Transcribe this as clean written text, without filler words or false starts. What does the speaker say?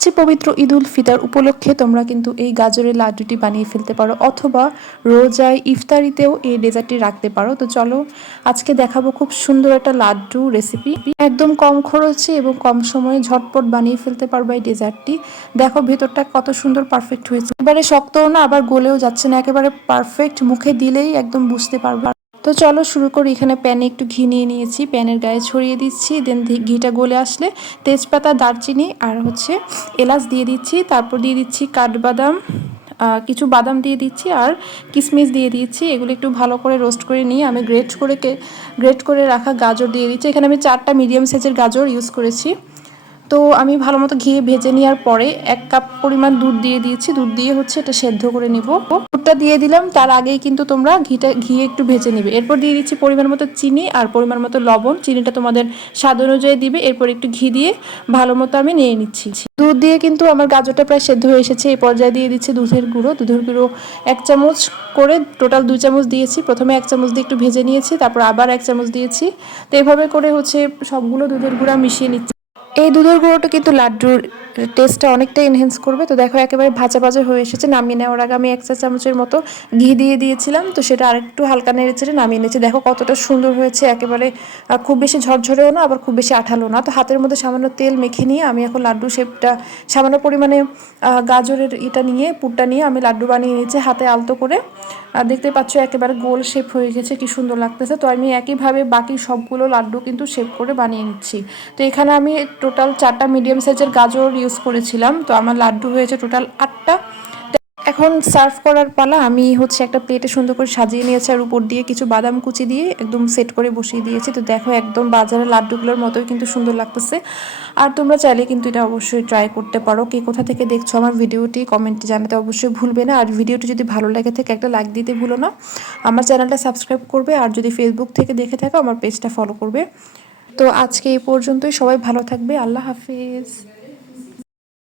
পবিত্র ঈদ উল ফিতর উপলক্ষে তোমরা কিন্তু এই গাজরের লাড্ডুটি বানিয়ে ফেলতে পারো, অথবা রোজায় ইফতারিতেও এই ডেজার্টটি রাখতে পারো। তো চলো আজকে দেখাবো খুব সুন্দর একটা লাড্ডু রেসিপি, একদম কম খরচে এবং কম সময়ে ঝটপট বানিয়ে ফেলতে পারবে এই ডেজার্টটি। দেখো ভেতরটা কত সুন্দর পারফেক্ট হয়েছে, এবারে শক্তও না আবার গলেও যাচ্ছে না, একেবারে পারফেক্ট, মুখে দিলেই একদম বুঝতে পারবে। তো চলো শুরু করি। এখানে প্যানে একটু ঘি নিয়ে নিয়েছি, প্যানের গায়ে ছড়িয়ে দিচ্ছি, দেন ঘিটা গলে আসলে তেজপাতা, দারচিনি আর এলাচ দিয়ে দিচ্ছি, তারপর দিয়ে দিচ্ছি কাঠবাদাম, কিছু বাদাম দিয়ে দিচ্ছি আর কিশমিশ দিয়ে দিচ্ছি। এগুলো একটু ভালো করে রোস্ট করে নিয়ে আমি গ্রেট করে রাখা গাজর দিয়ে দিচ্ছি। এখানে আমি 4টা মিডিয়াম সাইজের গাজর ইউজ করেছি। তো আমি ভালো মতো ঘি ভেজে নেওয়ার পরে 1 কাপ পরিমাণ দুধ দিয়ে দিয়েছি, দুধ দিয়ে এটা সেদ্ধ করে নিব। দুধটা দিয়ে দিলাম, তার আগেই কিন্তু তোমরা ঘি একটু ভেজে নিবে। এরপর দিয়ে দিচ্ছি পরিমাণ মতো চিনি আর পরিমাণ মতো লবণ, চিনিটা তোমাদের স্বাদ অনুযায়ী দিবে। এরপর একটু ঘি দিয়ে ভালো মতো আমি নিয়ে নিচ্ছি। দুধ দিয়ে কিন্তু আমার গাজরটা প্রায় সেদ্ধ হয়ে এসেছে। এই পর্যায়ে দিয়ে দিচ্ছি দুধের গুঁড়ো 1 চামচ করে, টোটাল 2 চামচ দিয়েছি। প্রথমে 1 চামচ দিয়ে একটু ভেজে নিয়েছি, তারপর আবার 1 চামচ দিয়েছি। তো এভাবে করে সবগুলো দুধের গুঁড়া মিশিয়ে নিচ্ছি। এই দুধের গুঁড়োটা কিন্তু লাড্ডুর টেস্টটা অনেকটা এনহেন্স করবে। তো দেখো একেবারে ভাজা ভাজা হয়ে এসেছে। নামিয়ে নেওয়ার আগে আমি 1 চা চামচের মতো ঘি দিয়ে দিয়েছিলাম, তো সেটা আরেকটু হালকা নেড়ে চেড়ে নামিয়ে নিয়েছি। দেখো কতটা সুন্দর হয়েছে, একেবারে খুব বেশি ঝরঝরেও না আবার খুব বেশি আঠালো না। তো হাতের মধ্যে সামান্য তেল মেখে নিয়ে আমি এখন লাড্ডু শেপটা সামান্য পরিমাণে গাজরের পুরটা নিয়ে আমি লাড্ডু বানিয়ে নিয়েছি হাতে আলতো করে। আর দেখতে পাচ্ছ একেবারে গোল শেপ হয়ে গেছে, কি সুন্দর লাগতেছে। তো আমি একইভাবে বাকি সবগুলো লাড্ডু কিন্তু শেপ করে বানিয়ে নিচ্ছি। তো এখানে আমি টোটাল 4টা মিডিয়াম সাইজের গাজর ইউজ করেছিলাম। তো আমার লাড্ডু হয়েছে টোটাল 8টা। এখন সার্ভ করার পালা। আমি একটা প্লেটে সুন্দর করে সাজিয়ে নিয়েছি আর উপর দিয়ে কিছু বাদাম কুচি দিয়ে একদম সেট করে বসিয়ে দিয়েছি। তো দেখো একদম বাজারের লাড্ডুগুলোর মতোই কিন্তু সুন্দর লাগতেছে। আর তোমরা চাইলে কিন্তু এটা অবশ্যই ট্রাই করতে পারো। কে কোথা থেকে দেখছো আমার ভিডিওটি কমেন্টে জানাতে অবশ্যই ভুলবে না। আর ভিডিওটি যদি ভালো লাগে থাকে একটা লাইক দিতে ভুলো না। আমার চ্যানেলটা সাবস্ক্রাইব করবে, আর যদি ফেসবুক থেকে দেখে থাকো আমার পেজটা ফলো করবে। তো আজকে এই পর্যন্তই, সবাই ভালো থাকবে। আল্লাহ হাফিজ।